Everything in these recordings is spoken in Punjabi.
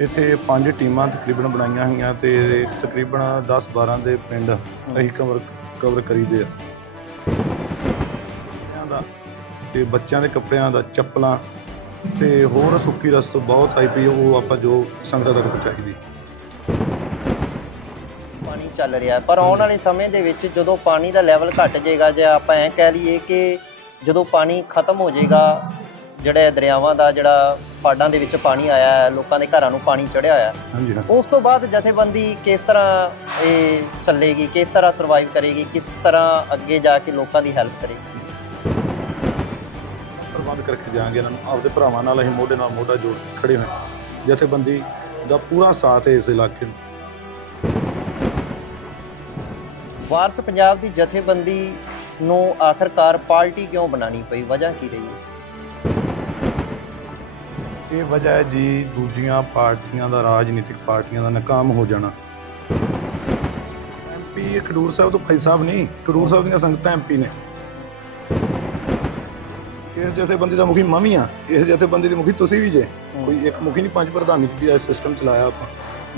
ਇੱਥੇ ਪੰਜ ਟੀਮਾਂ ਤਕਰੀਬਨ ਬਣਾਈਆਂ ਹੋਈਆਂ ਤੇ ਤਕਰੀਬਨ 10-12 ਦੇ ਪਿੰਡ ਅਸੀਂ ਕਵਰ ਕਵਰ ਕਰੀਦੇ ਆ ਕੱਪੜਿਆਂ ਦਾ ਤੇ ਬੱਚਿਆਂ ਦੇ ਕੱਪੜਿਆਂ ਦਾ, ਚੱਪਲਾਂ ਤੇ ਹੋਰ ਸੁੱਕੀ ਰਸਤ ਬਹੁਤ ਆਈ ਪਈ ਉਹ ਆਪਾਂ ਜੋ ਸੰਗਤ ਤੱਕ ਪਹੁੰਚਾਈ ਪਾਣੀ ਚੱਲ ਰਿਹਾ ਹੈ। ਪਰ ਆਉਣ ਵਾਲੇ ਸਮੇਂ ਦੇ ਵਿੱਚ ਜਦੋਂ ਪਾਣੀ ਦਾ ਲੈਵਲ ਘਟ ਜਾਏਗਾ, ਜਾਂ ਆਪਾਂ ਐਂ ਕਹਿ ਲਈਏ ਕਿ ਜਦੋਂ ਪਾਣੀ ਖਤਮ ਹੋ ਜਾਏਗਾ ਜਿਹੜੇ ਦਰਿਆਵਾਂ ਦਾ ਜਿਹੜਾ ਫਾਡਾਂ ਦੇ ਵਿੱਚ ਪਾਣੀ ਆਇਆ ਹੈ ਲੋਕਾਂ ਦੇ ਘਰਾਂ ਨੂੰ ਪਾਣੀ ਚੜਿਆ ਹੋਇਆ ਹੈ ਹਾਂਜੀ ਹਾਂ। ਉਸ ਤੋਂ ਬਾਅਦ ਜਥੇਬੰਦੀ ਕਿਸ ਤਰ੍ਹਾਂ ਇਹ ਚੱਲੇਗੀ ਕਿਸ ਤਰ੍ਹਾਂ ਸਰਵਾਈਵ ਕਰੇਗੀ ਕਿਸ ਤਰ੍ਹਾਂ ਅੱਗੇ ਜਾ ਕੇ ਲੋਕਾਂ ਦੀ ਹੈਲਪ ਕਰੇਗੀ? ਪ੍ਰਬੰਧ ਕਰਕੇ ਦਿਆਂਗੇ ਇਹਨਾਂ ਨੂੰ ਆਪਦੇ ਭਰਾਵਾਂ ਨਾਲ ਅਸੀਂ ਮੋਢੇ ਨਾਲ ਮੋਢਾ ਜੋੜ ਕੇ ਖੜੇ ਹੋਏ ਹਾਂ। ਜਥੇਬੰਦੀ ਦਾ ਪੂਰਾ ਸਾਥ ਹੈ ਇਸ ਇਲਾਕੇ ਨੂੰ। ਵਾਰਸ ਪੰਜਾਬ ਦੀ ਜਥੇਬੰਦੀ ਨੂੰ ਆਖਰਕਾਰ ਪਾਰਟੀ ਕਿਉਂ ਬਣਾਣੀ ਪਈ? ਵਜ੍ਹਾ ਕੀ ਰਹੀ? ਹੈ ਇਹ ਵਜ੍ਹਾ ਹੈ ਜੀ ਦੂਜੀਆਂ ਪਾਰਟੀਆਂ ਦਾ, ਰਾਜਨੀਤਿਕ ਪਾਰਟੀਆਂ ਦਾ ਨਾਕਾਮ ਹੋ ਜਾਣਾ। ਐਮਪੀ ਖਡੂਰ ਸਾਹਿਬ ਤੋਂ ਭਾਈ ਸਾਹਿਬ ਨਹੀਂ, ਖਡੂਰ ਸਾਹਿਬ ਦੀਆਂ ਸੰਗਤਾਂ ਐਮਪੀ ਨੇ। ਇਸ ਜਥੇਬੰਦੀ ਦਾ ਮੁਖੀ ਮੈਂ ਵੀ ਆ ਇਸ ਜਥੇਬੰਦੀ ਦੀ ਮੁਖੀ ਤੁਸੀਂ ਵੀ ਜੇ। ਕੋਈ ਇੱਕ ਮੁਖੀ ਨਹੀਂ, ਪੰਜ ਪ੍ਰਧਾਨੀ ਦਾ ਸਿਸਟਮ ਚਲਾਇਆ ਆਪਾਂ।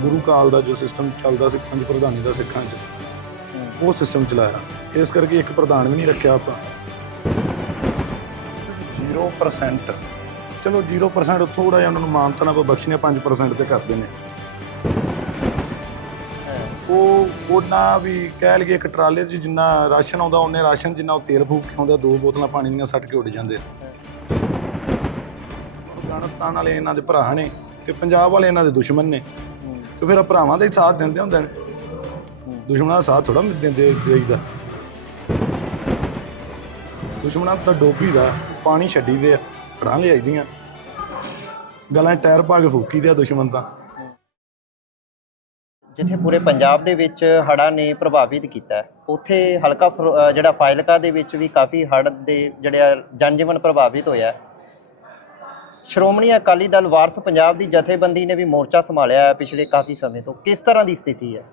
ਗੁਰੂ ਕਾਲ ਦਾ ਜੋ ਸਿਸਟਮ ਚੱਲਦਾ ਸੀ, ਪੰਜ ਪ੍ਰਧਾਨੀ ਦਾ ਸਿੱਖਾਂ 'ਚ। ਉਹ ਸਿਸਟਮ ਚਲਾਇਆ। ਇਸ ਕਰਕੇ ਇੱਕ ਪ੍ਰਧਾਨ ਵੀ ਨਹੀਂ ਰੱਖਿਆ ਆਪਾਂ। 0% ਚਲੋ 0% ਥੋੜਾ ਜਿਹਾ ਉਹਨਾਂ ਨੂੰ ਮਾਨਤਾ ਨਾਲ ਕੋਈ ਬਖਸ਼ੀਆਂ 5% ਤੇ ਕਰਦੇ ਨੇ ਉਹ ਉਹਨਾਂ ਵੀ ਕਹਿ ਲਈਏ ਇੱਕ ਟਰਾਲੇ 'ਚ ਜਿੰਨਾ ਰਾਸ਼ਨ ਆਉਂਦਾ, ਉਹਨੇ ਰਾਸ਼ਨ ਜਿੰਨਾ ਉਹ ਤੇਲ ਫੂਕ ਕੇ ਆਉਂਦਾ, ਦੋ ਬੋਤਲਾਂ ਪਾਣੀ ਦੀਆਂ ਸੱਟ ਕੇ ਉੱਡ ਜਾਂਦੇ ਆ। ਅਫਗਾਨਿਸਤਾਨ ਵਾਲੇ ਇਹਨਾਂ ਦੇ ਭਰਾ ਨੇ ਤੇ ਪੰਜਾਬ ਵਾਲੇ ਇਹਨਾਂ ਦੇ ਦੁਸ਼ਮਣ ਨੇ। ਤੇ ਫਿਰ ਭਰਾਵਾਂ ਦਾ ਹੀ ਸਾਥ ਦਿੰਦੇ ਹੁੰਦੇ ਨੇ। ਦੁਸ਼ਮਣਾਂ ਦਾ ਸਾਥ ਥੋੜਾ ਦਿੰਦੇ ਦੇਈਦਾ। ਦੁਸ਼ਮਣਾਂ ਤਾਂ ਡੋਬੀ ਦਾ, ਪਾਣੀ ਛੱਡੀ ਦੇ ਆ ਫੜਾਂ ਲਿਆਈਦੀਆਂ ਗਲਾਂ 'ਚ ਟਾਇਰ ਪਾ ਕੇ ਫੂਕੀ ਦੇ ਆ ਦੁਸ਼ਮਣ ਤਾਂ। ਜਿੱਥੇ ਪੂਰੇ ਪੰਜਾਬ ਦੇ ਵਿੱਚ ਹੜ੍ਹਾਂ ਨੇ ਪ੍ਰਭਾਵਿਤ ਕੀਤਾ ਹੈ ਉੱਥੇ ਹਲਕਾ ਫਿਰੋ- ਅ, ਜਿਹੜਾ ਫਾਇਲਕਾ ਦੇ ਵਿੱਚ ਵੀ ਕਾਫੀ ਹੜ੍ਹ ਦੇ ਜਿਹੜੇ ਜਨਜੀਵਨ ਪ੍ਰਭਾਵਿਤ ਹੋਇਆ। ਹੈ। ਸ਼੍ਰੋਮਣੀ ਅਕਾਲੀ ਦਲ ਵਾਰਸ ਪੰਜਾਬ ਦੀ ਜਥੇਬੰਦੀ ਨੇ ਵੀ ਮੋਰਚਾ ਸੰਭਾਲਿਆ ਹੈ ਪਿਛਲੇ ਕਾਫੀ ਸਮੇਂ ਤੋਂ। ਕਿਸ ਤਰ੍ਹਾਂ ਦੀ ਸਥਿਤੀ ਹੈ?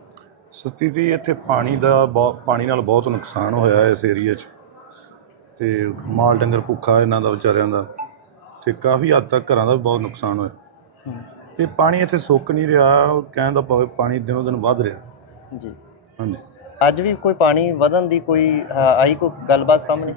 ਸਥਿਤੀ ਇੱਥੇ ਪਾਣੀ ਦਾ ਬਹੁਤ ਪਾਣੀ ਨਾਲ ਬਹੁਤ ਨੁਕਸਾਨ ਹੋਇਆ ਹੈ ਇਸ ਏਰੀਆ 'ਚ। ਤੇ ਮਾਲ ਡੰਗਰ ਭੁੱਖਾ ਇਹਨਾਂ ਦਾ ਵਿਚਾਰਿਆਂ ਦਾ। ਤੇ ਕਾਫੀ ਹੱਦ ਤੱਕ ਘਰਾਂ ਦਾ ਵੀ ਬਹੁਤ ਨੁਕਸਾਨ ਹੋਇਆ। ਤੇ ਪਾਣੀ ਇੱਥੇ ਸੁੱਕ ਨਹੀਂ ਰਿਹਾ ਕਹਿਣ ਦਾ ਭਾਵੇਂ ਪਾਣੀ ਦਿਨੋਂ ਦਿਨ ਵੱਧ ਰਿਹਾ। ਜੀ। ਹਾਂਜੀ। ਅੱਜ ਵੀ ਕੋਈ ਪਾਣੀ ਵਧਣ ਦੀ ਕੋਈ ਆਈ ਕੋਈ ਗੱਲਬਾਤ ਸਾਹਮਣੇ?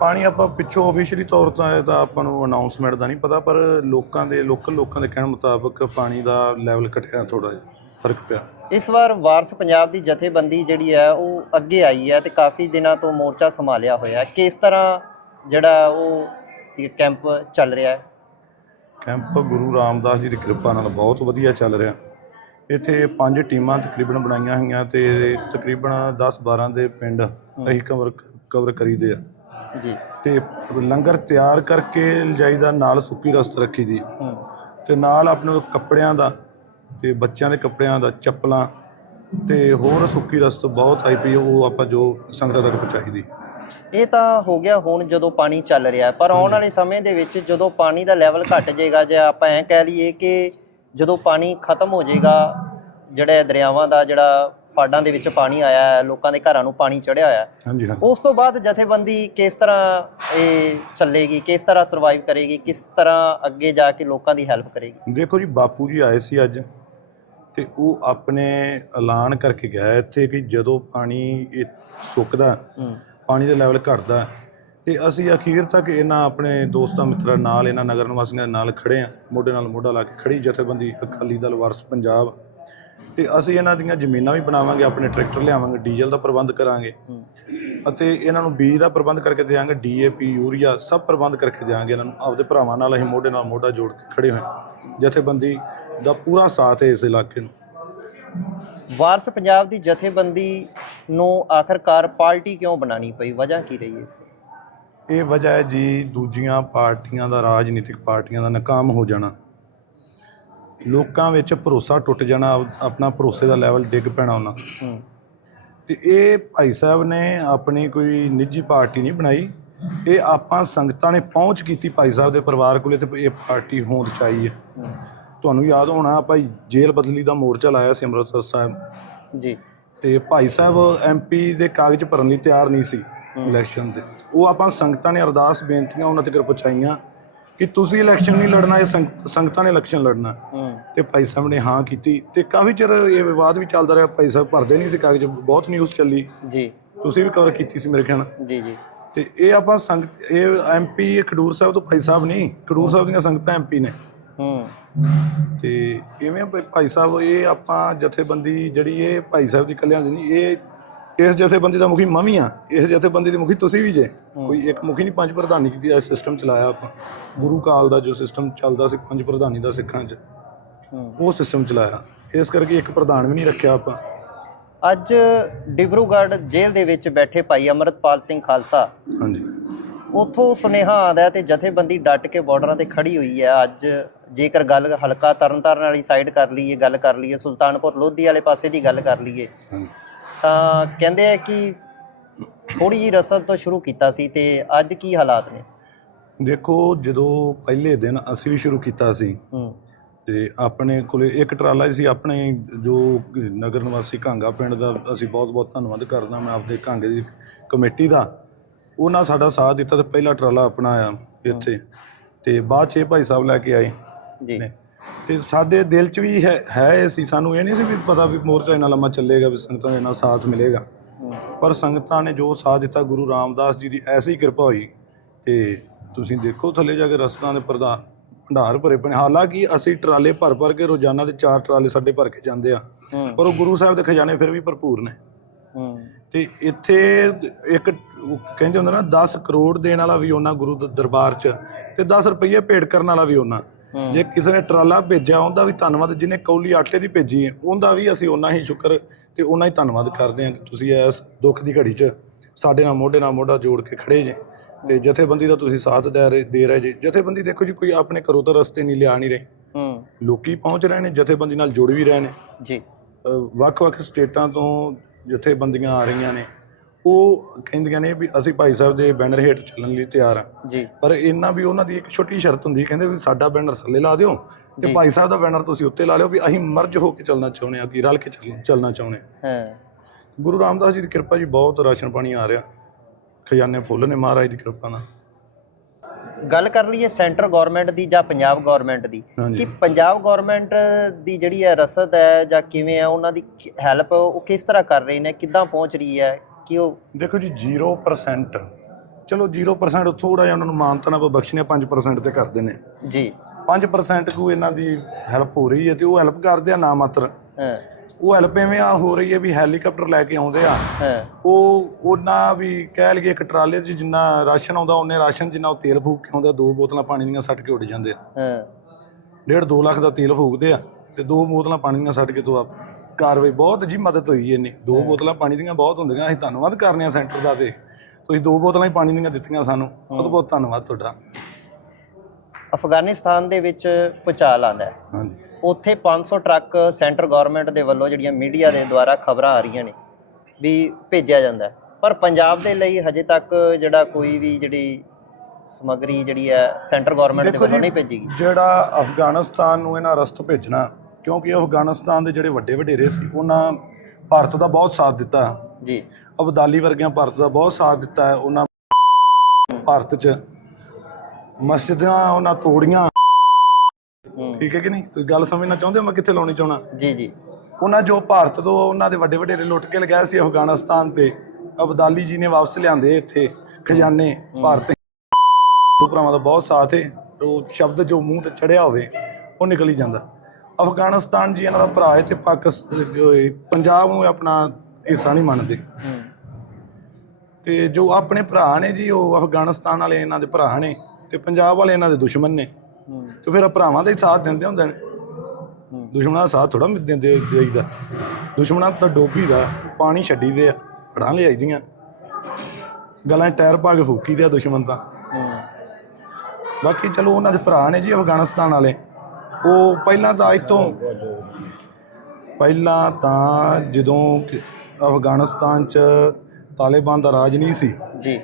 ਪਾਣੀ ਆਪਾਂ ਪਿੱਛੋਂ ਆਫੀਸ਼ੀਅਲੀ ਤੌਰ ਤੇ ਤਾਂ ਆਪਾਂ ਨੂੰ ਅਨਾਉਂਸਮੈਂਟ ਦਾ ਨਹੀਂ ਪਤਾ ਪਰ ਲੋਕਾਂ ਦੇ ਲੋਕਲ ਲੋਕਾਂ ਦੇ ਕਹਿਣ ਮੁਤਾਬਕ ਪਾਣੀ ਦਾ ਲੈਵਲ ਘਟਿਆ ਥੋੜਾ ਜਿਹਾ ਫ਼ਰਕ ਪਿਆ। ਇਸ ਵਾਰ ਵਾਰਸ ਪੰਜਾਬ ਦੀ ਜਥੇਬੰਦੀ ਜਿਹੜੀ ਹੈ ਉਹ ਅੱਗੇ ਆਈ ਹੈ ਤੇ ਕਾਫੀ ਦਿਨਾਂ ਤੋਂ ਮੋਰਚਾ ਸੰਭਾਲਿਆ ਹੋਇਆ ਹੈ। ਕਿਸ ਤਰ੍ਹਾਂ ਜਿਹੜਾ ਉਹ ਕੈਂਪ ਚੱਲ ਰਿਹਾ ਹੈ। ਕੈਂਪ ਗੁਰੂ ਰਾਮਦਾਸ ਜੀ ਦੀ ਕਿਰਪਾ ਨਾਲ ਬਹੁਤ ਵਧੀਆ ਚੱਲ ਰਿਹਾ। ਇੱਥੇ ਪੰਜ ਟੀਮਾਂ ਤਕਰੀਬਨ ਬਣਾਈਆਂ ਹੋਈਆਂ ਤੇ ਤਕਰੀਬਨ 10-12 ਦੇ ਪਿੰਡ ਅਸੀਂ ਕਵਰ ਕਵਰ ਕਰੀਦੇ ਆ। ਜੀ। ਤੇ ਲੰਗਰ ਤਿਆਰ ਕਰਕੇ ਲਿਜਾਈਦਾ ਨਾਲ ਸੁੱਕੀ ਰਸਤ ਰੱਖੀ ਦੀ। ਤੇ ਨਾਲ ਆਪਣੇ ਕੱਪੜਿਆਂ ਦਾ ਤੇ ਬੱਚਿਆਂ ਦੇ ਕੱਪੜਿਆਂ ਦਾ ਚੱਪਲਾਂ ਤੇ ਹੋਰ ਸੁੱਕੀ ਰਸਤ ਬਹੁਤ ਆਈ ਪਈ ਉਹ ਆਪਾਂ ਜੋ ਸੰਗਤਾਂ ਤੱਕ ਪਹੁੰਚਾਈ ਦੀ। ਇਹ ਤਾਂ ਹੋ ਗਿਆ ਹੁਣ ਜਦੋਂ ਪਾਣੀ ਚੱਲ ਰਿਹਾ ਪਰ ਆਉਣ ਵਾਲੇ ਸਮੇਂ ਦੇ ਵਿੱਚ ਜਦੋਂ ਪਾਣੀ ਦਾ ਲੈਵਲ ਘਟ ਜਾਏਗਾ ਜਾਂ ਆਪਾਂ ਐਂ ਕਹਿ ਲਈਏ ਕਿ ਜਦੋਂ ਪਾਣੀ ਖਤਮ ਹੋ ਜਾਏਗਾ ਜਿਹੜੇ ਦਰਿਆਵਾਂ ਦਾ ਜਿਹੜਾ ਫਾਡਾਂ ਦੇ ਵਿੱਚ ਪਾਣੀ ਆਇਆ ਹੈ ਲੋਕਾਂ ਦੇ ਘਰਾਂ ਨੂੰ ਪਾਣੀ ਚੜਿਆ ਹੋਇਆ ਹੈ ਹਾਂਜੀ ਹਾਂ। ਉਸ ਤੋਂ ਬਾਅਦ ਜਥੇਬੰਦੀ ਕਿਸ ਤਰ੍ਹਾਂ ਇਹ ਚੱਲੇਗੀ ਕਿਸ ਤਰ੍ਹਾਂ ਸਰਵਾਈਵ ਕਰੇਗੀ ਕਿਸ ਤਰ੍ਹਾਂ ਅੱਗੇ ਜਾ ਕੇ ਲੋਕਾਂ ਦੀ ਹੈਲਪ ਕਰੇਗੀ? ਦੇਖੋ ਜੀ ਬਾਪੂ ਜੀ ਆਏ ਸੀ ਅੱਜ ਤੇ ਉਹ ਆਪਣੇ ਐਲਾਨ ਕਰਕੇ ਗਿਆ ਇੱਥੇ ਕਿ ਜਦੋਂ ਪਾਣੀ ਇਹ ਸੁੱਕਦਾ ਹੂੰ। ਪਾਣੀ ਦਾ ਲੈਵਲ ਘਟਦਾ ਤੇ ਅਸੀਂ ਅਖੀਰ ਤੱਕ ਇਹਨਾਂ ਆਪਣੇ ਦੋਸਤਾਂ ਮਿੱਤਰਾਂ ਨਾਲ, ਇਹਨਾਂ ਨਗਰ ਨਿਵਾਸੀਆਂ ਦੇ ਨਾਲ ਖੜੇ ਆ ਮੋਢੇ ਨਾਲ ਮੋਢਾ ਲਾ ਕੇ ਖੜੀ ਜਥੇਬੰਦੀ, ਅਕਾਲੀ ਦਲ, ਵਾਰਸ ਪੰਜਾਬ। ਤੇ ਅਸੀਂ ਇਹਨਾਂ ਦੀਆਂ ਜ਼ਮੀਨਾਂ ਵੀ ਬਣਾਵਾਂਗੇ, ਆਪਣੇ ਟਰੈਕਟਰ ਲਿਆਵਾਂਗੇ, ਡੀਜ਼ਲ ਦਾ ਪ੍ਰਬੰਧ ਕਰਾਂਗੇ। ਅਤੇ ਇਹਨਾਂ ਨੂੰ ਬੀਜ ਦਾ ਪ੍ਰਬੰਧ ਕਰਕੇ ਦੇਵਾਂਗੇ ਡੀਏਪੀ ਯੂਰੀਆ ਸਭ ਪ੍ਰਬੰਧ ਕਰਕੇ ਦੇਵਾਂਗੇ ਇਹਨਾਂ ਨੂੰ। ਆਪਦੇ ਭਰਾਵਾਂ ਨਾਲ ਅਸੀਂ ਮੋਢੇ ਨਾਲ ਮੋਢਾ ਜੋੜ ਕੇ ਖੜੇ ਹੋਏ ਹਾਂ। ਜਥੇਬੰਦੀ ਦਾ ਪੂਰਾ ਸਾਥ ਹੈ ਇਸ ਇਲਾਕੇ ਨੂੰ। ਵਾਰਸ ਪੰਜਾਬ ਦੀ ਜਥੇਬੰਦੀ ਨੂੰ ਆਖਰਕਾਰ ਪਾਰਟੀ ਕਿਉਂ ਬਣਾਣੀ ਪਈ? ਵਜ੍ਹਾ ਕੀ ਰਹੀ ਹੈ? ਇਹ ਵਜ੍ਹਾ ਹੈ ਜੀ ਦੂਜੀਆਂ ਪਾਰਟੀਆਂ ਦਾ ਰਾਜਨੀਤਿਕ ਪਾਰਟੀਆਂ ਦਾ ਨਾਕਾਮ ਹੋ ਜਾਣਾ। ਲੋਕਾਂ ਵਿੱਚ ਭਰੋਸਾ ਟੁੱਟ ਜਾਣਾ ਆਪ- ਆਪਣਾ ਭਰੋਸੇ ਦਾ ਲੈਵਲ ਡਿੱਗ ਪੈਣਾ ਉਹਨਾਂ ਤੇ ਇਹ ਭਾਈ ਸਾਹਿਬ ਨੇ ਆਪਣੀ ਕੋਈ ਨਿੱਜੀ ਪਾਰਟੀ ਨਹੀਂ ਬਣਾਈ। ਇਹ ਆਪਾਂ ਸੰਗਤਾਂ ਨੇ ਪਹੁੰਚ ਕੀਤੀ ਭਾਈ ਸਾਹਿਬ ਦੇ ਪਰਿਵਾਰ ਕੋਲੇ ਤੇ ਇਹ ਪਾਰਟੀ ਹੋਂਦ ਚਾਈ ਹੂੰ। ਤੁਹਾਨੂੰ ਯਾਦ ਹੋਣਾ ਭਾਈ ਜੇਲ੍ਹ ਬਦਲੀ ਦਾ ਮੋਰਚਾ ਲਾਇਆ ਸੀ ਅੰਮ੍ਰਿਤਸਰ ਸਾਹਿਬ। ਜੀ। ਤੇ ਭਾਈ ਸਾਹਿਬ ਐਮਪੀ ਦੇ ਕਾਗਜ਼ ਭਰਨ ਲਈ ਤਿਆਰ ਨਹੀਂ ਸੀ ਇਲੈਕਸ਼ਨ ਤੇ ਉਹ ਆਪਾਂ ਸੰਗਤਾਂ ਨੇ ਅਰਦਾਸ ਬੇਨਤੀਆਂ ਉਹਨਾਂ ਤੱਕ ਪਹੁੰਚਾਈਆਂ ਕਿ ਤੁਸੀਂ ਇਲੈਕਸ਼ਨ ਨਹੀਂ ਲੜਨਾ ਇਹ ਸੰਗ- ਸੰਗਤਾਂ ਨੇ ਇਲੈਕਸ਼ਨ ਲੜਨਾ। ਤੇ ਭਾਈ ਸਾਹਿਬ ਨੇ ਹਾਂ ਕੀਤੀ। ਤੇ ਕਾਫੀ ਚਿਰ ਇਹ ਵਿਵਾਦ ਵੀ ਚੱਲਦਾ ਰਿਹਾ। ਭਾਈ ਸਾਹਿਬ ਭਰਦੇ ਨਹੀਂ ਸੀ ਕਾਗਜ਼। ਬਹੁਤ ਨਿਊਜ਼ ਚੱਲੀ। ਜੀ। ਤੁਸੀਂ ਵੀ ਕਵਰ ਕੀਤੀ ਸੀ ਮੇਰੇ ਖਿਆਲ ਨਾਲ। ਜੀ ਜੀ। ਤੇ ਇਹ ਆਪਾਂ ਸੰਗ ਇਹ ਐਮਪੀ ਖਡੂਰ ਸਾਹਿਬ ਤੋਂ ਭਾਈ ਸਾਹਿਬ ਨਹੀਂ ਖਡੂਰ ਸਾਹਿਬ ਦੀਆਂ ਸੰਗਤਾਂ ਐਮਪੀ ਨੇ। ਤੇ ਇਵੇਂ ਭਾਈ- ਭਾਈ ਸਾਹਿਬ ਇਹ ਆਪਾਂ ਜਥੇਬੰਦੀ ਜਿਹੜੀ ਇਹ ਭਾਈ ਸਾਹਿਬ ਦੀ ਕਲਿਆਂ ਦੀ ਨਹੀਂ ਇਹ ਇਸ ਜਥੇਬੰਦੀ ਦਾ ਮੁਖੀ ਮੈਂ ਵੀ ਆ ਇਸ ਜਥੇਬੰਦੀ ਦੇ ਮੁਖੀ ਤੁਸੀਂ ਵੀ ਜੇ। ਕੋਈ ਇੱਕ ਮੁਖੀ ਨਹੀਂ ਪੰਜ ਪ੍ਰਧਾਨੀ ਕੀਤੀ ਇਹ ਸਿਸਟਮ ਚਲਾਇਆ ਆਪਾਂ। ਗੁਰੂ ਕਾਲ ਦਾ ਜੋ ਸਿਸਟਮ ਚੱਲਦਾ ਸੀ ਪੰਜ ਪ੍ਰਧਾਨੀ ਦਾ ਸਿੱਖਾਂ 'ਚ ਹੂੰ। ਉਹ ਸਿਸਟਮ ਚਲਾਇਆ। ਇਸ ਕਰਕੇ ਇੱਕ ਪ੍ਰਧਾਨ ਵੀ ਨਹੀਂ ਰੱਖਿਆ ਆਪਾਂ। ਅੱਜ ਡਿਬਰੂਗੜ੍ਹ ਜੇਲ੍ਹ ਦੇ ਵਿੱਚ ਬੈਠੇ ਭਾਈ ਅਮਰਤਪਾਲ ਸਿੰਘ ਖਾਲਸਾ। ਹਾਂਜੀ। ਉਥੋਂ ਸੁਨੇਹਾ ਆਦਾ ਹੈ ਤੇ ਜਥੇਬੰਦੀ ਡਟ ਕੇ ਬਾਰਡਰਾਂ ਤੇ ਖੜੀ ਹੋਈ ਹੈ ਅੱਜ। ਜੇਕਰ ਗੱਲ ਹਲਕਾ ਤਰਨਤਾਰਨ ਵਾਲੀ ਸਾਈਡ ਕਰ ਲਈਏ ਗੱਲ ਕਰ ਲਈਏ ਸੁਲਤਾਨਪੁਰ ਲੋਧੀ ਵਾਲੇ ਪਾਸੇ ਦੀ ਗੱਲ ਕਰ ਲਈਏ ਤਾਂ ਕਹਿੰਦੇ ਆ ਕਿ ਥੋੜੀ ਜੀ ਰਸਦ ਤੋਂ ਸ਼ੁਰੂ ਕੀਤਾ ਸੀ ਤੇ ਅੱਜ ਕੀ ਹਾਲਾਤ ਨੇ? ਦੇਖੋ ਜਦੋਂ ਪਹਿਲੇ ਦਿਨ ਅਸੀਂ ਵੀ ਸ਼ੁਰੂ ਕੀਤਾ ਸੀ ਤੇ ਆਪਣੇ ਕੋਲੇ ਇੱਕ ਟਰਾਲਾ ਹੀ ਸੀ ਆਪਣੇ ਜੋ ਨਗਰ ਨਿਵਾਸੀ ਕਾਂਗਾ ਪਿੰਡ ਦਾ ਅਸੀਂ ਬਹੁਤ ਬਹੁਤ ਧੰਨਵਾਦ ਕਰਦਾ ਮੈਂ ਆਪਦੇ ਕਾਂਗੇ ਦੀ ਕਮੇਟੀ ਦਾ। ਉਹਨਾਂ ਸਾਡਾ ਸਾਥ ਦਿੱਤਾ ਤੇ ਪਹਿਲਾ ਟਰਾਲਾ ਆਪਣਾ ਆਇਆ ਇੱਥੇ। ਤੇ ਬਾਅਦ ਚ ਇਹ ਭਾਈ ਸਾਹਿਬ ਲੈ ਕੇ ਆਏ। ਜੀ। ਤੇ ਸਾਡੇ ਦਿਲ ਚ ਵੀ ਹੈ ਹੈ ਇਹ ਸੀ। ਸਾਨੂੰ ਇਹ ਨਹੀਂ ਸੀ ਵੀ ਪਤਾ ਵੀ ਮੋਰਚਾ ਇੰਨਾ ਲੰਮਾ ਚੱਲੇਗਾ ਵੀ ਸੰਗਤਾਂ ਦੇ ਨਾਲ ਸਾਥ ਮਿਲੇਗਾ। ਪਰ ਸੰਗਤਾਂ ਨੇ ਜੋ ਸਾਥ ਦਿੱਤਾ ਗੁਰੂ ਰਾਮਦਾਸ ਜੀ ਦੀ ਐਸੀ ਕਿਰਪਾ ਹੋਈ ਤੇ ਤੁਸੀਂ ਦੇਖੋ ਥੱਲੇ ਜਾ ਕੇ ਰਸਤਾਂ ਦੇ ਪ੍ਰਧਾਨ ਭੰਡਾਰ ਭਰੇ ਪਏ। ਹਾਲਾਂਕਿ ਅਸੀਂ ਟਰਾਲੇ ਭਰ ਭਰ ਕੇ ਰੋਜ਼ਾਨਾ ਦੇ ਚਾਰ ਟਰਾਲੇ ਸਾਡੇ ਭਰ ਕੇ ਜਾਂਦੇ ਆ। ਪਰ ਉਹ ਗੁਰੂ ਸਾਹਿਬ ਦੇ ਖਜ਼ਾਨੇ ਫਿਰ ਵੀ ਭਰਪੂਰ ਨੇ। ਤੇ ਇੱਥੇ ਇੱਕ ਕਹਿੰਦੇ ਹੁੰਦੇ ਨਾ 10 ਕਰੋੜ ਦੇਣ ਵਾਲਾ ਵੀ ਉਹਨਾਂ ਗੁਰੂ ਦੇ ਦਰਬਾਰ 'ਚ ਤੇ 10 ਰੁਪਏ ਭੇਟ ਕਰਨ ਵਾਲਾ ਵੀ ਉਹਨਾਂ। ਜੇ ਕਿਸੇ ਨੇ ਟਰਾਲਾ ਭੇਜਿਆ ਉਹਦਾ ਵੀ ਧੰਨਵਾਦ ਜਿਹਨੇ ਕੌਲੀ ਆਟੇ ਦੀ ਭੇਜੀ ਹੈ ਉਹਦਾ ਵੀ ਅਸੀਂ ਉਹਨਾਂ ਹੀ ਸ਼ੁਕਰ ਤੇ ਉਹਨਾਂ ਹੀ ਧੰਨਵਾਦ ਕਰਦੇ ਹਾਂ ਕਿ ਤੁਸੀਂ ਇਸ ਦੁੱਖ ਦੀ ਘੜੀ 'ਚ ਸਾਡੇ ਨਾਲ ਮੋਢੇ ਨਾਲ ਮੋਢਾ ਜੋੜ ਕੇ ਖੜੇ ਜੇ ਤੇ ਜਥੇਬੰਦੀ ਦਾ ਤੁਸੀਂ ਸਾਥ ਦੇ ਰਹੇ ਦੇ ਰਹੇ ਜੇ। ਜਥੇਬੰਦੀ ਦੇਖੋ ਜੀ ਕੋਈ ਆਪਣੇ ਘਰੋਂ ਤਾਂ ਰਸਤੇ ਨਹੀਂ ਲਿਆ ਨਹੀਂ ਰਹੀ। ਹੂੰ। ਲੋਕੀ ਪਹੁੰਚ ਰਹੇ ਨੇ ਜਥੇਬੰਦੀ ਨਾਲ ਜੁੜ ਵੀ ਰਹੇ ਨੇ। ਜੀ। ਵੱਖ-ਵੱਖ ਸਟੇਟਾਂ ਤੋਂ ਜਥੇਬੰਦੀਆਂ ਆ ਰਹੀਆਂ ਨੇ। ਉਹ ਕਹਿੰਦੀਆਂ ਨੇ ਵੀ ਅਸੀਂ ਭਾਈ ਸਾਹਿਬ ਦੇ ਬੈਨਰ ਹੇਠ ਚੱਲਣ ਲਈ ਤਿਆਰ ਆ। ਜੀ। ਪਰ ਇਹਨਾਂ ਵੀ ਉਹਨਾਂ ਦੀ ਇੱਕ ਛੋਟੀ ਸ਼ਰਤ ਹੁੰਦੀ ਹੈ ਕਹਿੰਦੇ ਵੀ ਸਾਡਾ ਬੈਨਰ ਥੱਲੇ ਲਾ ਦਿਓ ਤੇ। ਭਾਈ ਸਾਹਿਬ ਦਾ ਬੈਨਰ ਤੁਸੀਂ ਉੱਤੇ ਲਾ ਲਿਓ ਵੀ ਅਸੀਂ ਮਰਜ ਹੋ ਕੇ ਚੱਲਣਾ ਚਾਹੁੰਦੇ ਆ ਕਿ ਰਲ ਕੇ ਚੱਲਣਾ ਚਾਹੁੰਦੇ ਆ। ਹਾਂ। ਗੁਰੂ ਰਾਮਦਾਸ ਜੀ ਦੀ ਕਿਰਪਾ ਜੀ ਬਹੁਤ ਰਾਸ਼ਨ ਪਾਣੀ ਆ ਰਿਹਾ। ਖਜ਼ਾਨੇ ਫੁੱਲ ਨੇ ਮਹਾਰਾਜ ਦੀ ਕਿਰਪਾ ਨਾਲ। ਗੱਲ ਕਰ ਲਈਏ ਸੈਂਟਰ ਗਵਰਨਮੈਂਟ ਦੀ ਜਾਂ ਪੰਜਾਬ ਗਵਰਨਮੈਂਟ ਦੀ ਕਿ ਪੰਜਾਬ ਗਵਰਨਮੈਂਟ ਦੀ ਜਿਹੜੀ ਹੈ ਰਸਦ ਹੈ ਜਾਂ ਕਿਵੇਂ ਹੈ ਉਹਨਾਂ ਦੀ ਹੈਲਪ ਉਹ ਕਿਸ ਤਰ੍ਹਾਂ ਕਰ ਰਹੇ ਨੇ ਕਿੱਦਾਂ ਪਹੁੰਚ ਰਹੀ ਹੈ? ਕਿ ਉਹ ਦੇਖੋ ਜੀ 0% ਚਲੋ 0% ਥੋੜਾ ਜਿਹਾ ਉਹਨਾਂ ਨੂੰ ਮਾਨਤਾ ਨਾਲ ਬਖਸ਼ਣੇ 5% ਤੇ ਕਰਦੇ ਨੇ ਜੀ। 5% ਕੋ ਇਹਨਾਂ ਦੀ ਹੈਲਪ ਹੋ ਰਹੀ ਹੈ ਤੇ ਉਹ ਹੈਲਪ ਕਰਦੇ ਆ ਨਾ ਮਾਤਰ। ਹਾਂ। ਉਹ ਹੈਲਪ ਐਵੇਂ ਆ ਹੋ ਰਹੀ ਹੈ ਵੀ ਹੈਲੀਕਾਪਟਰ ਲੈ ਕੇ ਆਉਂਦੇ ਆ। ਹਾਂ। ਉਹ ਉਹਨਾਂ ਵੀ ਕਹਿ ਲਈਏ ਇੱਕ ਟਰਾਲੇ 'ਚ ਜਿੰਨਾ ਰਾਸ਼ਨ ਆਉਂਦਾ ਉਹਨੇ ਰਾਸ਼ਨ ਜਿੰਨਾ ਉਹ ਤੇਲ ਫੂਕ ਕੇ ਆਉਂਦਾ ਦੋ ਬੋਤਲਾਂ ਪਾਣੀ ਦੀਆਂ ਸੱਟ ਕੇ ਉੱਡ ਜਾਂਦੇ ਆ। ਹਾਂ। ਡੇਢ 2 ਲੱਖ ਦਾ ਤੇਲ ਫੂਕਦੇ ਆ ਤੇ ਦੋ ਬੋਤਲਾਂ ਪਾਣੀ ਦੀਆਂ ਸੱਟ ਕੇ ਤੋਂ ਆਪ ਕਾਰਵਾਈ ਬਹੁਤ ਜੀ ਮਦਦ ਹੋਈ ਇਹਨੇ ਦੋ ਬੋਤਲਾਂ ਪਾਣੀ ਦੀਆਂ ਬਹੁਤ ਹੁੰਦੀਆਂ ਅਸੀਂ ਧੰਨਵਾਦ ਕਰਨੇ ਆ ਸੈਂਟਰ ਦਾ ਤੇ। ਤੁਸੀਂ ਦੋ ਬੋਤਲਾਂ ਹੀ ਪਾਣੀ ਦੀਆਂ ਦਿੱਤੀਆਂ ਸਾਨੂੰ। ਬਹੁਤ ਬਹੁਤ ਧੰਨਵਾਦ ਤੁਹਾਡਾ। ਅਫਗਾਨਿਸਤਾਨ ਦੇ ਵਿੱਚ ਭੁਚਾਲ ਆਂਦਾ ਹੈ। ਹਾਂਜੀ। ਉੱਥੇ 500 ਟਰੱਕ ਸੈਂਟਰ ਗਵਰਨਮੈਂਟ ਦੇ ਵੱਲੋਂ ਜਿਹੜੀਆਂ ਮੀਡੀਆ ਦੇ ਦੁਆਰਾ ਖਬਰਾਂ ਆ ਰਹੀਆਂ ਨੇ ਵੀ ਭੇਜਿਆ ਜਾਂਦਾ। ਪਰ ਪੰਜਾਬ ਦੇ ਲਈ ਹਜੇ ਤੱਕ ਜਿਹੜਾ ਕੋਈ ਵੀ ਜਿਹੜੀ ਸਮਗਰੀ ਜਿਹੜੀ ਹੈ ਸੈਂਟਰ ਗਵਰਨਮੈਂਟ ਦੇ ਵੱਲੋਂ ਨਹੀਂ ਭੇਜੀ ਗਈ। ਜਿਹੜਾ ਅਫਗਾਨਿਸਤਾਨ ਨੂੰ ਇਹਨਾਂ ਰਸਤ ਭੇਜਣਾ ਕਿਉਂਕਿ ਅਫਗਾਨਿਸਤਾਨ ਦੇ ਜਿਹੜੇ ਵੱਡੇ ਵਡੇਰੇ ਸੀ ਉਹਨਾਂ ਭਾਰਤ ਦਾ ਬਹੁਤ ਸਾਥ ਦਿੱਤਾ। ਜੀ। ਅਬਦਾਲੀ ਵਰਗਿਆਂ ਭਾਰਤ ਦਾ ਬਹੁਤ ਸਾਥ ਦਿੱਤਾ ਹੈ ਉਹਨਾਂ ਭਾਰਤ 'ਚ। ਮਸਜਿਦਾਂ ਉਹਨਾਂ ਤੋੜੀਆਂ। ਠੀਕ ਹੈ ਕਿ ਨਹੀਂ? ਤੁਸੀਂ ਗੱਲ ਸਮਝਣਾ ਚਾਹੁੰਦੇ ਹੋ? ਮੈਂ ਕਿੱਥੇ ਲਾਉਣੀ ਚਾਹਣਾ ਜੀ ਜੀ। ਉਹਨਾਂ ਜੋ ਭਾਰਤ ਤੋਂ ਉਹਨਾਂ ਦੇ ਵੱਡੇ ਵਡੇਰੇ ਲੁੱਟ ਕੇ ਲਗਾਏ ਸੀ ਅਫਗਾਨਿਸਤਾਨ ਤੇ ਅਬਦਾਲੀ ਜੀ ਨੇ ਵਾਪਸ ਲਿਆਂਦੇ ਇੱਥੇ ਖਜ਼ਾਨੇ ਭਾਰਤ ਦੋ। ਭਰਾਵਾਂ ਦਾ ਬਹੁਤ ਸਾਥ ਹੈ ਉਹ ਸ਼ਬਦ ਜੋ ਮੂੰਹ ਤੇ ਚੜਿਆ ਹੋਵੇ ਉਹ ਨਿਕਲ ਹੀ ਜਾਂਦਾ। ਅਫਗਾਨਿਸਤਾਨ ਜੀ ਇਹਨਾਂ ਦਾ ਭਰਾ ਹੈ ਤੇ ਪਾਕਿਸਤਾਨ ਪੰਜਾਬ ਨੂੰ ਆਪਣਾ ਹਿੱਸਾ ਨਹੀਂ ਮੰਨਦੇ। ਤੇ ਜੋ ਆਪਣੇ ਭਰਾ ਨੇ ਜੀ ਉਹ ਅਫਗਾਨਿਸਤਾਨ ਵਾਲੇ ਇਹਨਾਂ ਦੇ ਭਰਾ ਨੇ ਤੇ ਪੰਜਾਬ ਵਾਲੇ ਇਹਨਾਂ ਦੇ ਦੁਸ਼ਮਣ ਨੇ। ਤੇ ਫਿਰ ਭਰਾਵਾਂ ਦਾ ਹੀ ਸਾਥ ਦਿੰਦੇ ਹੁੰਦੇ ਨੇ। ਦੁਸ਼ਮਣਾਂ ਦਾ ਸਾਥ ਥੋੜਾ ਦਿੰਦੇ ਦੇਈਦਾ। ਦੁਸ਼ਮਣਾਂ ਤਾਂ ਡੋਬੀ ਦਾ ਪਾਣੀ ਛੱਡੀ ਦੇ ਆ ਹੜਾਂ ਲਿਆਈ ਦੀਆਂ। ਗਲਾਂ ਟਾਇਰ ਪਾ ਕੇ ਫੂਕੀ ਦੇ ਆ ਦੁਸ਼ਮਣ ਤਾਂ। ਹੂੰ। ਬਾਕੀ ਚਲੋ ਉਹਨਾਂ ਦੇ ਭਰਾ ਨੇ ਜੀ ਅਫਗਾਨਿਸਤਾਨ ਵਾਲੇ। ਉਹ ਪਹਿਲਾਂ ਤਾਂ ਅੱਜ ਤੋਂ ਪਹਿਲਾਂ ਤਾਂ ਜਦੋਂ ਅਫਗਾਨਿਸਤਾਨ 'ਚ ਤਾਲਿਬਾਨ ਦਾ ਰਾਜ ਨਹੀਂ ਸੀ ਜੀ।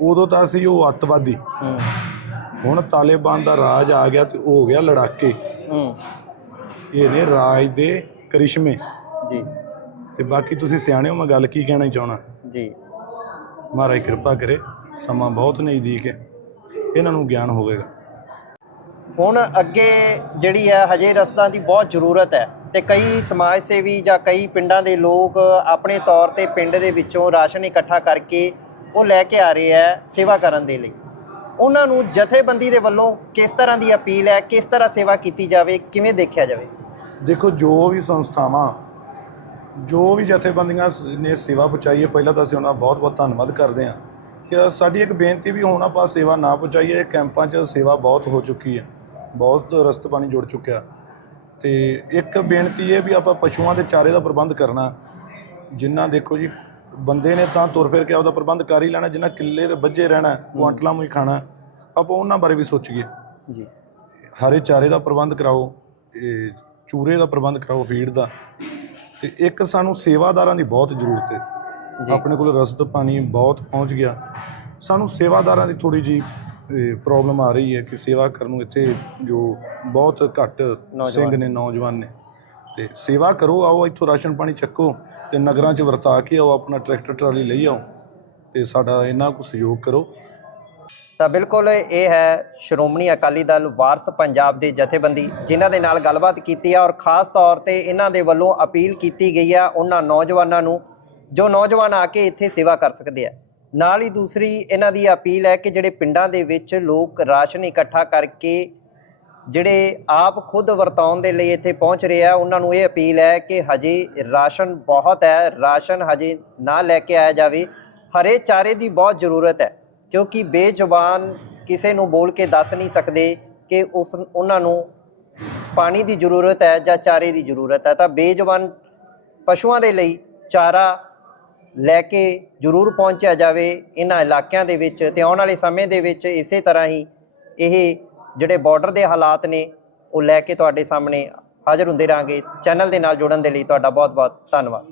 ਉਦੋਂ ਤਾਂ ਸੀ ਉਹ ਅੱਤਵਾਦੀ। ਹੁਣ ਤਾਲਿਬਾਨ ਦਾ ਰਾਜ ਆ ਗਿਆ ਤੇ ਉਹ ਹੋ ਗਿਆ ਲੜਾਕੇ। ਇਹ ਨੇ ਰਾਜ ਦੇ ਕਰਿਸ਼ਮੇ। ਜੀ। ਤੇ ਬਾਕੀ ਤੁਸੀਂ ਸਿਆਣੇ ਹੋ ਮੈਂ ਗੱਲ ਕੀ ਕਹਿਣਾ ਚਾਹਣਾ? ਜੀ। ਮਹਾਰਾਜ ਕਿਰਪਾ ਕਰੇ ਸਮਾਂ ਬਹੁਤ ਨਜ਼ਦੀਕ ਹੈ। ਇਹਨਾਂ ਨੂੰ ਗਿਆਨ ਹੋਵੇਗਾ। ਹੁਣ ਅੱਗੇ ਜਿਹੜੀ ਹੈ, ਹਜੇ ਰਸਤਾ ਦੀ ਬਹੁਤ ਜ਼ਰੂਰਤ ਹੈ ਤੇ ਕਈ ਸਮਾਜ ਸੇਵੀ ਜਾਂ ਕਈ ਪਿੰਡਾਂ ਦੇ ਲੋਕ ਆਪਣੇ ਤੌਰ ਤੇ ਪਿੰਡ ਦੇ ਵਿੱਚੋਂ ਰਾਸ਼ਨ ਇਕੱਠਾ ਕਰਕੇ ਉਹ ਲੈ ਕੇ ਆ ਰਹੇ ਹੈ ਸੇਵਾ ਕਰਨ ਦੇ ਲਈ। ਉਹਨਾਂ ਨੂੰ ਜਥੇਬੰਦੀ ਦੇ ਵੱਲੋਂ ਕਿਸ ਤਰ੍ਹਾਂ ਦੀ ਅਪੀਲ ਹੈ, ਕਿਸ ਤਰ੍ਹਾਂ ਸੇਵਾ ਕੀਤੀ ਜਾਵੇ, ਕਿਵੇਂ ਦੇਖਿਆ ਜਾਵੇ? ਦੇਖੋ, ਜੋ ਵੀ ਸੰਸਥਾਵਾਂ, ਜੋ ਵੀ ਜਥੇਬੰਦੀਆਂ ਸ- ਨੇ ਸੇਵਾ ਪਹੁੰਚਾਈ ਹੈ, ਪਹਿਲਾਂ ਤਾਂ ਅਸੀਂ ਉਹਨਾਂ ਦਾ ਬਹੁਤ ਬਹੁਤ ਧੰਨਵਾਦ ਕਰਦੇ ਹਾਂ। ਕਿ ਸਾਡੀ ਇੱਕ ਬੇਨਤੀ ਵੀ ਹੁਣ ਆਪਾਂ ਸੇਵਾ ਨਾ ਪਹੁੰਚਾਈਏ ਕੈਂਪਾਂ 'ਚ ਸੇਵਾ ਬਹੁਤ ਹੋ ਚੁੱਕੀ ਹੈ। ਬਹੁਤ ਰਸਤ ਪਾਣੀ ਜੁੜ ਚੁੱਕਿਆ। ਤੇ ਇੱਕ ਬੇਨਤੀ ਇਹ ਵੀ ਆਪਾਂ ਪਸ਼ੂਆਂ ਦੇ ਚਾਰੇ ਦਾ ਪ੍ਰਬੰਧ ਕਰਨਾ। ਜਿੰਨਾ ਦੇਖੋ ਜੀ ਬੰਦੇ ਨੇ ਤਾਂ ਤੁਰ ਫਿਰ ਕੇ ਆਪਦਾ ਪ੍ਰਬੰਧ ਕਰ ਹੀ ਲੈਣਾ ਜਿੰਨਾ ਕਿੱਲੇ ਤੇ ਵੱਜੇ ਰਹਿਣਾ ਕੁਆਂਟਲਾਂ ਨੂੰ ਹੀ ਖਾਣਾ ਆਪਾਂ ਉਹਨਾਂ ਬਾਰੇ ਵੀ ਸੋਚੀਏ। ਜੀ। ਹਰੇ ਚਾਰੇ ਦਾ ਪ੍ਰਬੰਧ ਕਰਾਓ ਇਹ ਚੂਰੇ ਦਾ ਪ੍ਰਬੰਧ ਕਰਾਓ ਫੀਡ ਦਾ। ਤੇ ਇੱਕ ਸਾਨੂੰ ਸੇਵਾਦਾਰਾਂ ਦੀ ਬਹੁਤ ਜ਼ਰੂਰਤ ਹੈ। ਆਪਣੇ ਕੋਲ ਰਸਦ ਪਾਣੀ ਬਹੁਤ ਪਹੁੰਚ ਗਿਆ। ਸਾਨੂੰ ਸੇਵਾਦਾਰਾਂ ਦੀ ਥੋੜੀ ਜੀ ਪ੍ਰੋਬਲਮ ਆ ਰਹੀ ਹੈ ਕਿ ਸੇਵਾ ਕਰਨ ਨੂੰ ਇੱਥੇ ਜੋ ਬਹੁਤ ਘੱਟ ਸਿੰਘ ਨੇ ਨੌਜਵਾਨ ਨੇ। ਤੇ ਸੇਵਾ ਕਰੋ ਆਓ ਇੱਥੋਂ ਰਾਸ਼ਨ ਪਾਣੀ ਚੱਕੋ ਤੇ ਨਗਰਾਂ 'ਚ ਵਰਤਾ ਕੇ ਆਓ ਆਪਣਾ ਟਰੈਕਟਰ ਟਰਾਲੀ ਲਈ ਆਓ ਤੇ ਸਾਡਾ ਇਹਨਾਂ ਕੁ ਸਹਿਯੋਗ ਕਰੋ। ਤਾਂ ਬਿਲਕੁਲ ਇਹ ਹੈ ਸ਼੍ਰੋਮਣੀ ਅਕਾਲੀ ਦਲ ਵਾਰਸ ਪੰਜਾਬ ਦੇ ਜਥੇਬੰਦੀ ਜਿਨ੍ਹਾਂ ਦੇ ਨਾਲ ਗੱਲਬਾਤ ਕੀਤੀ ਹੈ ਔਰ ਖਾਸ ਤੌਰ ਤੇ ਇਹਨਾਂ ਦੇ ਵੱਲੋਂ ਅਪੀਲ ਕੀਤੀ ਗਈ ਹੈ ਉਹਨਾਂ ਨੌਜਵਾਨਾਂ ਨੂੰ ਜੋ ਨੌਜਵਾਨ ਆ ਕੇ ਇੱਥੇ ਸੇਵਾ ਕਰ ਸਕਦੇ ਆ। ਨਾਲ ਹੀ ਦੂਸਰੀ ਇਹਨਾਂ ਦੀ ਅਪੀਲ ਹੈ ਕਿ ਜਿਹੜੇ ਪਿੰਡਾਂ ਦੇ ਵਿੱਚ ਲੋਕ ਰਾਸ਼ਨ ਇਕੱਠਾ ਕਰਕੇ ਜਿਹੜੇ ਆਪ ਖੁਦ ਵਰਤਾਉਣ ਦੇ ਲਈ ਇੱਥੇ ਪਹੁੰਚ ਰਹੇ ਆ, ਉਹਨਾਂ ਨੂੰ ਇਹ ਅਪੀਲ ਹੈ ਕਿ ਹਜੇ ਰਾਸ਼ਨ ਬਹੁਤ ਹੈ, ਰਾਸ਼ਨ ਹਜੇ ਨਾ ਲੈ ਕੇ ਆਇਆ ਜਾਵੇ। ਹਰੇ ਚਾਰੇ ਦੀ ਬਹੁਤ ਜ਼ਰੂਰਤ ਹੈ, ਕਿਉਂਕਿ ਬੇਜ਼ੁਬਾਨ ਕਿਸੇ ਨੂੰ ਬੋਲ ਕੇ ਦੱਸ ਨਹੀਂ ਸਕਦੇ ਕਿ ਉਸ ਉਹਨਾਂ ਨੂੰ ਪਾਣੀ ਦੀ ਜ਼ਰੂਰਤ ਹੈ ਜਾਂ ਚਾਰੇ ਦੀ ਜ਼ਰੂਰਤ ਹੈ। ਤਾਂ ਬੇਜ਼ੁਬਾਨ ਪਸ਼ੂਆਂ ਦੇ ਲਈ ਚਾਰਾ ਲੈ ਕੇ ਜ਼ਰੂਰ ਪਹੁੰਚਿਆ ਜਾਵੇ ਇਹਨਾਂ ਇਲਾਕਿਆਂ ਦੇ ਵਿੱਚ ਤੇ ਆਉਣ ਵਾਲੇ ਸਮੇਂ ਦੇ ਵਿੱਚ ਇਸੇ ਤਰ੍ਹਾਂ ਹੀ ਇਹ ਜਿਹੜੇ ਬਾਰਡਰ ਦੇ ਹਾਲਾਤ ਨੇ, ਉਹ ਲੈ ਕੇ ਤੁਹਾਡੇ ਸਾਹਮਣੇ ਹਾਜ਼ਰ ਹੁੰਦੇ ਰਾਂਗੇ ਚੈਨਲ ਦੇ ਨਾਲ ਜੁੜਨ ਦੇ ਲਈ ਤੁਹਾਡਾ ਬਹੁਤ ਬਹੁਤ ਧੰਨਵਾਦ।